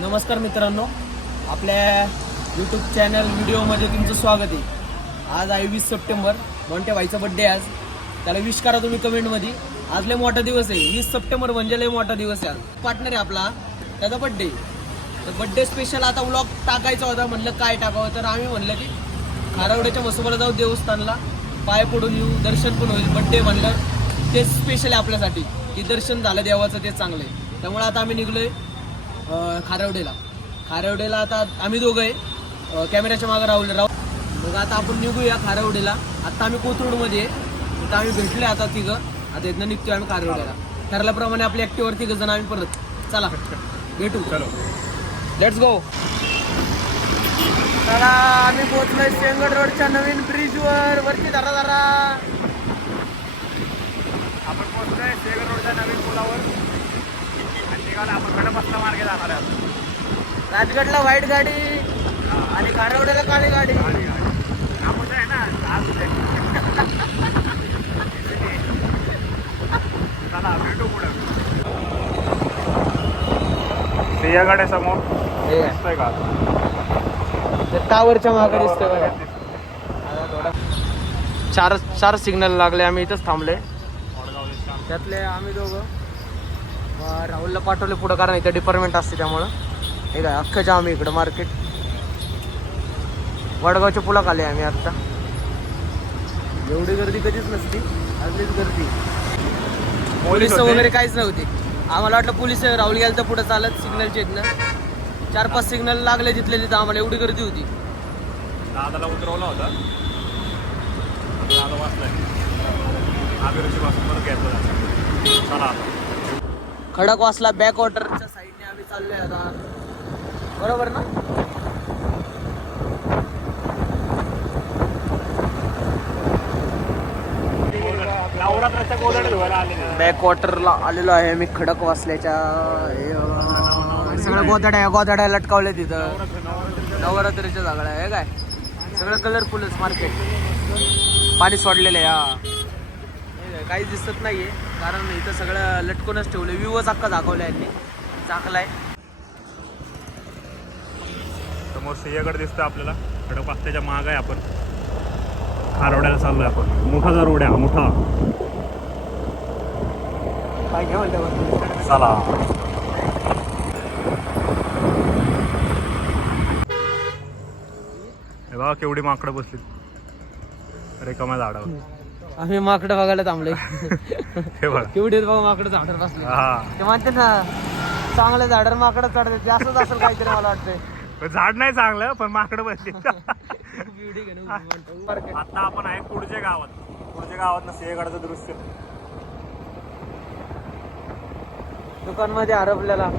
नमस्कार मित्रांनो. आपल्या यूट्यूब चॅनल व्हिडिओमध्ये तुमचं स्वागत आहे. आज आहे वीस सप्टेंबर. मोठ्या भाईचा बड्डे आज. त्याला विश करा तुम्ही कमेंटमध्ये आज लय मोठा दिवस आहे. वीस सप्टेंबर म्हणजे लय मोठा दिवस आहे आज. पार्टनर आहे आपला. त्याचा बड्डे तर बड्डे स्पेशल आता व्लॉग टाकायचा होता. म्हणलं काय टाकावं? तर आम्ही म्हणलं की खारावड्याच्या मसोबाला जाऊ देवस्थानला. पाय पडून येऊ. दर्शन पण होईल. बड्डे म्हणलं. ते स्पेशल आहे आपल्यासाठी. की दर्शन झालं देवाचं ते चांगलं आहे. त्यामुळे आता आम्ही निघलोय. खारवडेला. खारवडेला आता आम्ही दोघं आहे कॅमेऱ्याच्या मागे राहुल राहू मग आता आपण निघूया खारवडेला. आता आम्ही कोथरूडमध्ये आहे. तिथं आम्ही भेटले आता तिघं. आता इथनं निघतोय आम्ही खारवडेला. ठरल्याप्रमाणे आपल्या ॲक्टिव्हवर तिघं जण आम्ही परत चला भेटू. चलो. लेट्स गो चला आम्ही पोहोचलोय शेंगड रोडच्या नवीन ब्रिजवर. वरती धरा धरा. आपण पोहोचलोय शेगर रोडच्या नवीन पुलावर. आणि निघाला आपण कडपसला मार्गे जाणार आहे. राजगडला व्हाईट गाडी आणि खारवडेला काळी गाडी. आहे ना आज उद्या. चला भेटू पुढे. सिंहगड आहे समोर हे. दिसतोय का? ते टावरच्या मागे दिसतोय बघा. चार चार सिग्नल लागले आम्ही इथंच थांबले त्यातले आम्ही दोघं राहुलला पाठवले पुढं कारण इथं डिपार्टमेंट असते त्यामुळं. हे काय अख्खं जाम आहे इकडं मार्केट वडगावच्या पुला आले आम्ही आत्ता एवढी गर्दी कधीच नसती आजलीच गर्दी. पोलीस. वगैरे काहीच नव्हते. आम्हाला वाटलं पोलीस राहुल गेलं तर पुढं चालत सिग्नलचे इथनं चार पाच सिग्नल लागले तिथले तिथं आम्हाला एवढी गर्दी होती. दादाला उतरवला होता. दादा वाचलाय. आबिरूची पासून परत घ्यायचं. चला खडकवासला बॅक वॉटरच्या साईडने आम्ही चाललोय आता. बरोबर ना? बॅक वॉटरला आलेलो आहे मी खडक वासल्याच्या हे, सगळं गोदड्या गोदड्या लटकावले तिथं. नवरात्रीच्या जागड्या आहे काय? सगळं कलरफुलच मार्केट पाणी सोडलेलं आहे हा. हे काहीच दिसत नाहीये. कारण इथं सगळं लटकूनच ठेवलं व्ह्यूच अख्खा दाखवला यांनी. चांगला आहे समोर सिंहगड दिसतं आपल्याला. खडक पास्त्याच्या माग आहे आपण. खारवड्याला चाललोय आपण. मोठा जर उड्या मोठा. काय घ्या चला. हे केवढी माकडं बसली रेकाम्या झाडावर. आम्ही माकडं बघायला थांबले हे बघा. केवढी बघा माकडं झाडावर बसले. हा. ते म्हणते ना चांगले झाडावर माकडं चढते ते असंच असेल काहीतरी मला वाटतंय. पण झाड नाही चांगलं पण माकडं बसली. Beauty का नाही? Market. आता आपण आहे पुढच्या गावात. पुढच्या गावात ना सिंहगडाचं दृश्य. दुकानमध्ये हरपलेला.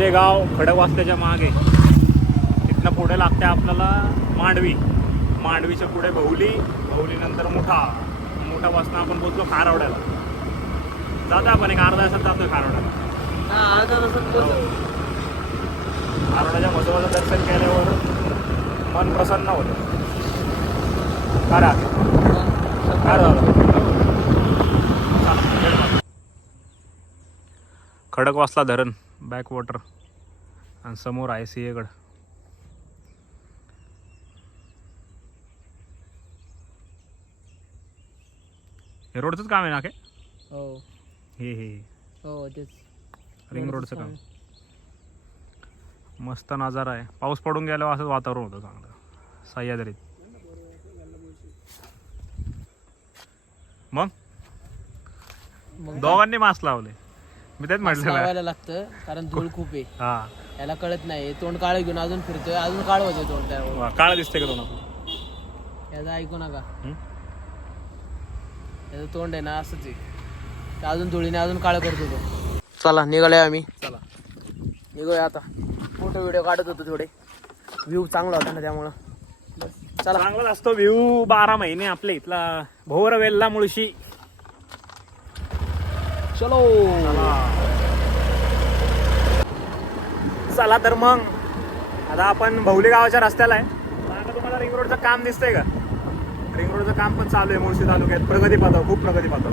हो, पुढचे गाव खडकवासल्याच्या मागे. तिथनं पुढे लागते आपल्याला मांडवी. मांडवीच्या पुढे बहुली बहुलीनंतर मुठा. मोठा वासना आपण पोहोचलो खारवड्याला. जातो आपण एक अर्धा तासात जातोय खारवड्याला. हा. खारवड्याच्या मसोबाचं दर्शन केल्यावर मन प्रसन्न होतं. करा. झालं खडकवासला धरण. बॅक वॉटर आणि समोर आहे सिंहगड. हे रोडचंच काम आहे ना काय हो. हे हे हो. तेच. रिंग रोडचं काम मस्त नजारा आहे. पाऊस पडून गेल्यावर असंच वातावरण होतं चांगलं. सह्याद्रीत. मग? मग दोघांनी मास्क लावले. मी तेच म्हटलं लावायला लागतं कारण धूळ खूप. आहे. हा. याला कळत नाही. तोंड काळ घेऊन अजून फिरतोय अजून काळ होतोय तोंड त्यावर. वा, काळं दिसते का दोन याचं ऐकू नका. हं? याचं तोंड आहे ना असंच आहे. ते अजून धुळीने अजून काळ करतो तो चला निघालोय आम्ही. चला. निघूया आता. फोटो व्हिडिओ काढत होतो थोडे. व्ह्यू चांगला होता ना त्यामुळं. चला. चांगलाच असतो व्ह्यू बारा महिने आपल्या इथला भोवर वेल्ला मुळशी. चलो। चला तर मग. आता आपण भौली गावाच्या रस्त्याला आहे. आता तुम्हाला रिंग रोडचं काम दिसतंय का? रिंग रोडचं काम पण चालू आहे मुळशी तालुक्यात. प्रगती पाहतो खूप प्रगती पाहतो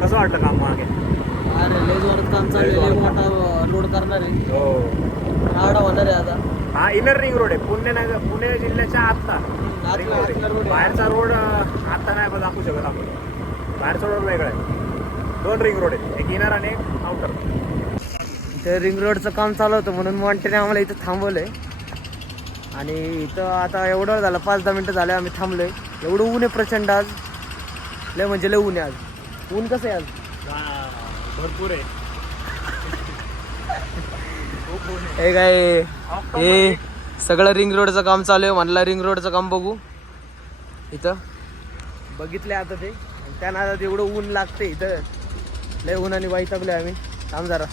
कसं वाटतं काम मागे? अरे लय जोरात काम चालू आहे. लय मोठा रोड करणार आहे. हो. होणार आहे आता. हा इनर रिंग रोड आहे. पुणे नगर पुणे जिल्ह्याच्या आतला. आहे. बाहेरचा रोड अं, आता नाही दाखवू शकत आपण. बाहेरचा रोड वेगळा आहे. दोन रिंग रोड आहेत एक इनर आणि एक आउटर इथं रिंग रोडचं काम चालू होतं म्हणून मॉन्टेने आम्हाला इथं थांबवलंय. आणि इथं आता एवढं झालं पाच दहा मिनटं झाले आम्ही थांबलोय. एवढं ऊन आहे प्रचंड आज. लय म्हणजे लय ऊन आहे आज. ऊन कसं आहे आज? भरपूर आहे. आहे. हे काय हे सगळं रिंग रोडचं काम चालू आहे. म्हणला रिंग रोडचं काम बघू. इथं. बघितले आता ते. आणि त्यांना आता एवढं ऊन लागते इथं. लय उन्हाने वाईटागलोय आम्ही. थांब जरा.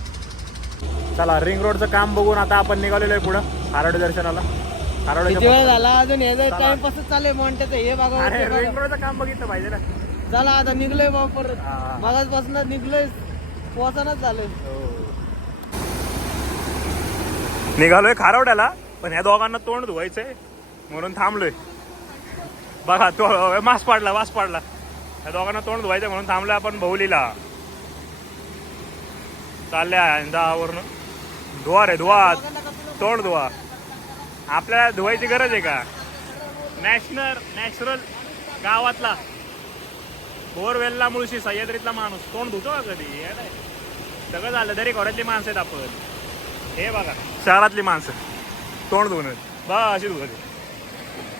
चला रिंग रोडचं काम बघून आता आपण निघालेलो आहे पुढं हारोडे दर्शनाला. किती वेळ झाला अजून? हे चला. टाइमपास चालू आहे मॉन्टेचं हे बघा अरे रिंग. रोडचं काम बघितलं पाहिजे ना. चला आता निघलोय बा परत. हा. मगाचपासून निघलोय. पोहोचानच झालंय. निघालोय खारवड्याला पण ह्या दोघांना तोंड धुवायचंय म्हणून थांबलोय. बघा तो मास पाडला मास पाडला. या दोघांना तोंड धुवायचं म्हणून थांबलं आपण बहुलीला. चालल्या दहावरनं धुवा रे धुवा. तोंड धुवा. आपल्याला धुवायची गरज आहे का? नॅशनल नॅचरल गावातला बोरवेलला मुळशी सह्याद्रीतला माणूस. तोंड धुतो का कधी? हे नाही. सगळं झालं तरी घरातली माणसं आहेत आपण. हे बघा. शहरातली माणसं. तोंड धुवून बा अशी धुवते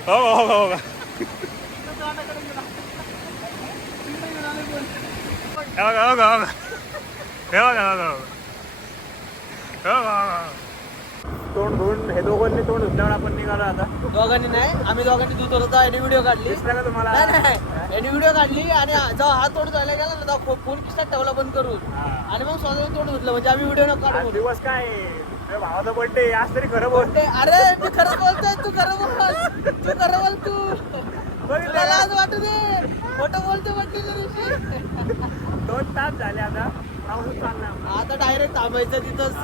हो हो हो. हो. हो बघा हो बघा हो का हो का, हो का. तोंड धुवून हे दोघांनी तोंड धुतल्यावर आपण निघालो आता. दोघांनी नाही आम्ही दोघांनी दूध होता याने व्हिडिओ काढली. दिसलं का तुम्हाला? नाही नाही याने व्हिडिओ काढली आणि जेव्हा हात तोंड धुवायला गेला ना तेव्हा फोन किस्सात ठेवला बंद करून. आणि मग स्वतः तोंड धुतलं म्हणजे आम्ही व्हिडिओ नको आज काढू दिवस काय? आहे? भावाचा बर्थडे आज तरी खरं बोल. म्हणून. अरे मी खरं बोलतोय तू खरं बोल तू खरं बोल तू. बघितलं तुला का? लाज वाटू दे. खोटं बोलतो म्हणते दिवशी दोन तास झाले आता. पाऊस चालला आता डायरेक्ट थांबायचं तिथंच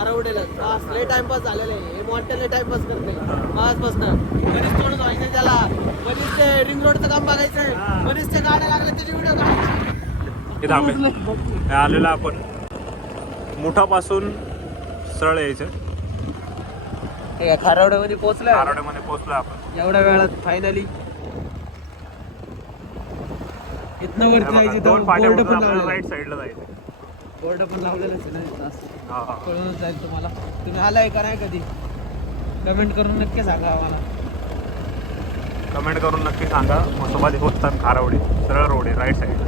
आरवडेला. बस लय टाइमपास झालेलं आहे. हे मोठ्याला टाइमपास करते बस बस ना. कधीच तोंड व्हायचं त्याला. कधीच ते रिंग रोडचं काम बघायचंय. हा. कधीच ते गाड्या लागल्या त्याची व्हिडिओ काढायची. हे थांबे. हे आलेलं आपण. मुठापासून सरळ यायचं. खारवड्यामध्ये पोहोचलं आरोड्यामध्ये पोहोचलो आपण. एवढ्या वेळात फायनली इथनं वरती दोन पाट्या बोर्ड पण लावलेलं राईट साईडला जायचं बोर्ड पण लावलेलंच आहे ना इथं असं. हा, हा. कळूनच जाईल तुम्हाला. तुम्ही आलाय का नाही कधी? कमेंट करून नक्की सांगा आम्हाला. कमेंट करून नक्की सांगा. मसोबा देवस्थान खारावडी सरळ रोड आहे राईट साईड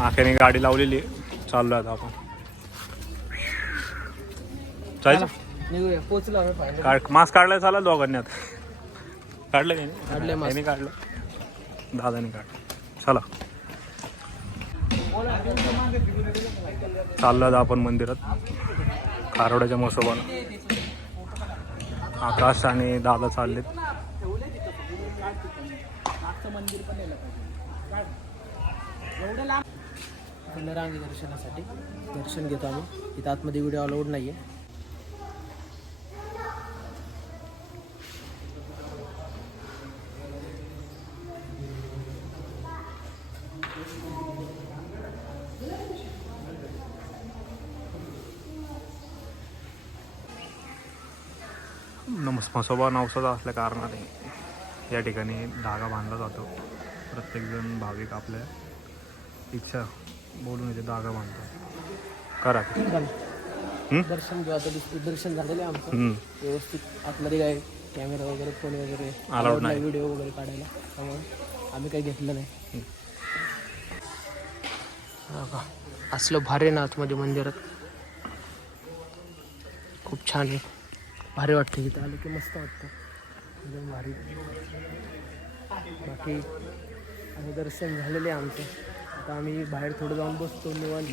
आख्याने गाडी लावलेली आहे. चाललोय आता आपण. जायचं निघूया. पोचलो आम्ही फायनल काढ मास्क काढलाय चालेल दोघांनी आता. काढलं की नाही? काढलंय mask. यांनी काढलं. दादाने काढ चला. चाललो आता आपण मंदिरात. खारोड्याच्या मसोबाला आकाश आणि दादा चाललेत. दर्शनासाठी दर्शन घेतो आम्ही. इथं आतमध्ये व्हिडिओ अलाउड नाही आहे मसोबा नवसाचा असल्या कारणाने या ठिकाणी धागा बांधला जातो. प्रत्येकजण भाविक आपल्या इच्छा बोलून इथे धागा बांधतो. करा? दर्शन घेऊ. आता दर्शन झालेलं आमचं. व्यवस्थित आतमध्ये काय कॅमेरा वगैरे फोन वगैरे Allowed नाही. व्हिडिओ वगैरे काढायला. त्यामुळे आम्ही काही घेतलं नाही. का. असलं भारी ना आतमध्ये मंदिरात. खूप छान आहे. भारी वाटतं इथं. आलं की मस्त वाटतं. एकदम भारी. बाकी आम्ही दर्शन झालेले आहे आमचं. आता आम्ही बाहेर थोडं जाऊन बसतो निवांत.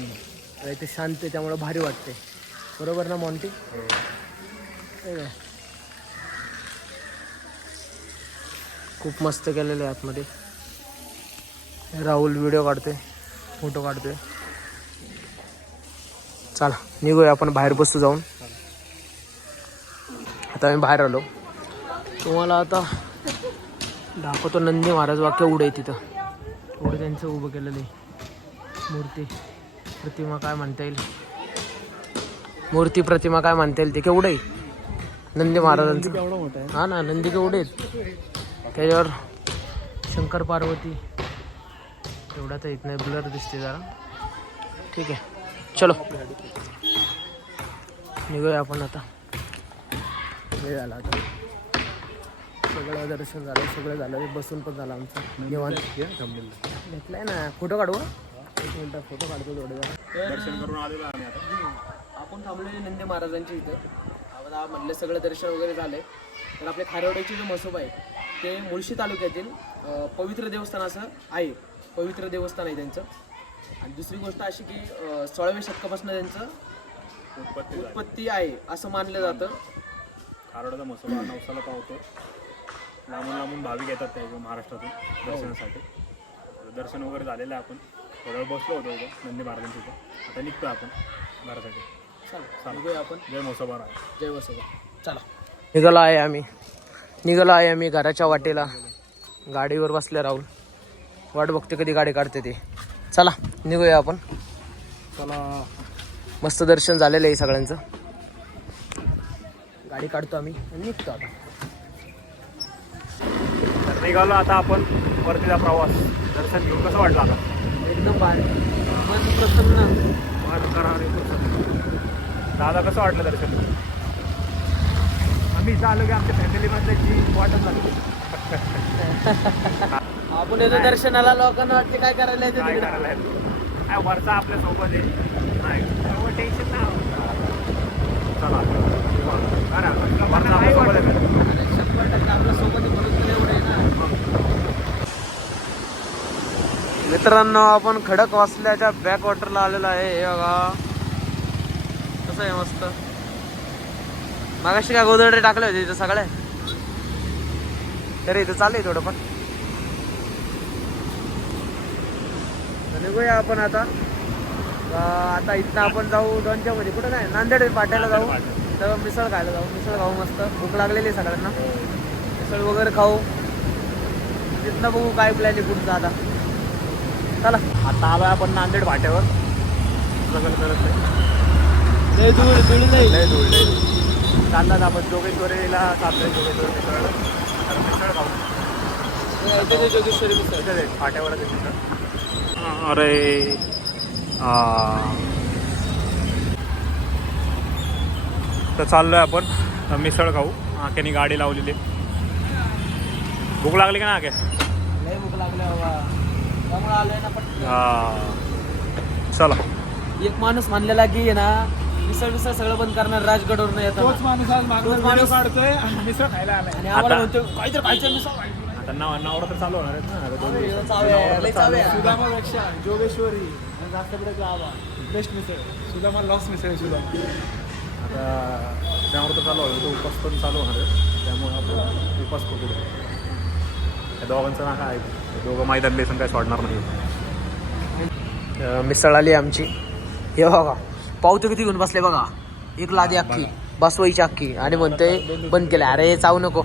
इथे शांत आहे त्यामुळं भारी वाटते बरोबर ना मॉन्टी? हो. खूप मस्त केलेलं आहे आतमध्ये. राहुल व्हिडिओ काढते फोटो काढते चला निघूया आपण बाहेर बसतो जाऊन. आता आम्ही बाहेर आलो. तुम्हाला आता दाखवतो नंदी महाराज वाक्य उडे तिथं. एवढं त्यांचं उभं केलेलं आहे. मूर्ती प्रतिमा काय म्हणता येईल? मूर्ती प्रतिमा काय म्हणता येईल ते केवढं आहे नंदी महाराजांचं. हा ना नंदी केवढे आहेत? त्याच्यावर शंकर पार्वती. एवढा तर येत नाही ब्लर दिसते जरा. ठीक आहे चलो. निघूया आपण आता. वेळ झाला आता सगळं दर्शन झालं सगळं झालं. बसून पण झालं आमचं. निवांत घेतलंय ना. फोटो काढू? एक मिनिट फोटो काढतो थोडे दर्शन करून आलेलो आम्ही आता. आपण थांबलेले नंदी महाराजांच्या इथं. आता म्हटलं सगळं दर्शन वगैरे झालंय तर आपल्या खारवड्याची जो मसोबा आहे ते मुळशी तालुक्यातील पवित्र देवस्थान असं आहे. पवित्र देवस्थान आहे त्यांचं. आणि दुसरी गोष्ट अशी की सोळाव्या शतकापासून त्यांचं झाली. उत्पत्ती आहे असं मानलं जातं. खारोडाचा मसोबा नवसाला पावतो. लांबून लांबून भाविक येतात त्या इकडं महाराष्ट्रातून दर्शनासाठी. दर्शन वगैरे झालेलं आहे आपण. थोडा वेळ बसलो होतो इथं नंदी महाराजांच्या इथं. आता निघतो आपण घरासाठी. चला निघूया आपण. जय मोसोबा राहा जय वसोबा चला. निघालो आहे आम्ही. निघालो आहे आम्ही घराच्या वाटेला. गाडीवर बसल्या राहून वाट बघते कधी गाडी काढते ते. चला निघूया आपण. चला. मस्त दर्शन झालेलं आहे सगळ्यांचं. गाडी काढतो आम्ही निघतो आता. तर निघालो आता आपण परतीचा प्रवास. दर्शन घेऊन कसं वाटलं आता? एकदम भारी. मन प्रसन्न. दादा कसं वाटलं दर्शन आम्ही इथं आलो की आमच्या फॅमिलीमधल्याची वाटत झाली आपण येतो दर्शनाला लोकांना वाटते काय करायला येते काय करायला? काय वरचा आपल्यासोबत आहे? टेन्शन नाही. चला. मित्रांनो आपण खडक वाचल्याच्या बॅक वॉटरला आलेलो आहे. हे बघा. कसं आहे मस्त? मागाशी काय गोदडे टाकले होते इथं सगळे? तरी इथं चाललंय थोडं पण निघूया आपण आता. आता इथनं आपण जाऊ दोनच्या मध्ये. कुठं नाही? नांदेड पाट्याला जाऊ. तर मिसळ खायला जाऊ मिसळ खाऊ मस्त. भूक लागलेली आहे सगळ्यांना. मिसळ वगैरे खाऊ. तिथनं बघू काय प्लॅन आहे पुढचा आता. चला. आता आलोय आपण नांदेड फाट्यावर. स्ट्रगल करत नाही नाही. लय लय आपण जोगेश्वरीला चाललोय जोगेश्वरी मिसळ. तर मिसळ खाऊ. जोगेश्वरी मिसळ. मिसळ. अरे तर चाललोय आपण मिसळ खाऊ. आख्यानी गाडी लावलेली. भूक लागली का ना आखे लय भूक लागली हा. चला. एक माणूस मानलेला की ना मिसळ मिसळ सगळं बंद करणार राजगडवर नाही येतात माणूस आज मागून माणूस- व्हिडिओ काढतोय मिसळ खायला आलाय. आणि आम्हाला आता- म्हणतो काहीतरी खायचं मिसळ. खायचं. आता नाव नावडं तर चालू होणार आहेत ना. सुदामापेक्षा जोगेश्वरी बेस्ट मिसळ. सुदामा लॉस मिसळ आहे सुदामा. त्यावर तर चालू होईल तो उपास पण चालू होणार आहे. त्यामुळे आपण उपास पकडू त्या दोघांचं नाका आहे? दोघं मैदान लेसन काय सोडणार नाही. मिसळ आली आमची. हे बघा पावतो किती घेऊन बसले बघा. एक लादी अख्खी बसवायची अख्खी. आणि म्हणते बंद केलं. अरे चावू नको.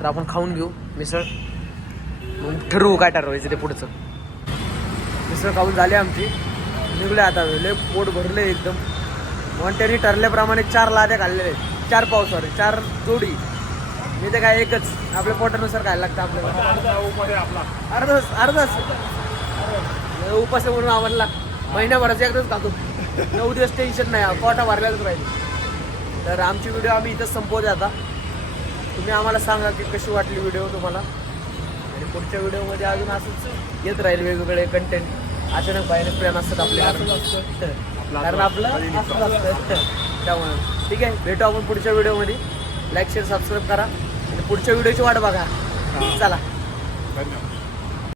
तर आपण खाऊन घेऊ मिसळ. मग ठरवू काय ठरवायचं ते पुढचं. मिसळ खाऊन झाली आमची. निघले आता लय पोट भरले एकदम. मोंट्यानी ठरल्याप्रमाणे चार लाद्या खाल्लेले चार पाव सॉरी चार जोडी. मी ते काय एकच आपल्या पोटानुसार खायला लागतं आपल्याला. अर्धच अर्धच. उपास म्हणून आवडला. महिन्याभराचा एकदाच खातो. नऊ दिवस टेन्शन नाही पोटा भरल्याच राहील. तर आमची व्हिडिओ आम्ही इथंच संपवते आता. तुम्ही आम्हाला सांगा की कशी वाटली व्हिडिओ तुम्हाला? आणि पुढच्या व्हिडिओमध्ये अजून असंच येत राहील वेगवेगळे कंटेंट अचानक बाहेर प्लॅन असतात आपल्या कारण आपलं असतं. त्यामुळे. ठीक आहे भेटू आपण पुढच्या व्हिडिओमध्ये. लाईक शेअर सबस्क्राईब करा. आणि पुढच्या व्हिडिओची वाट बघा. चला.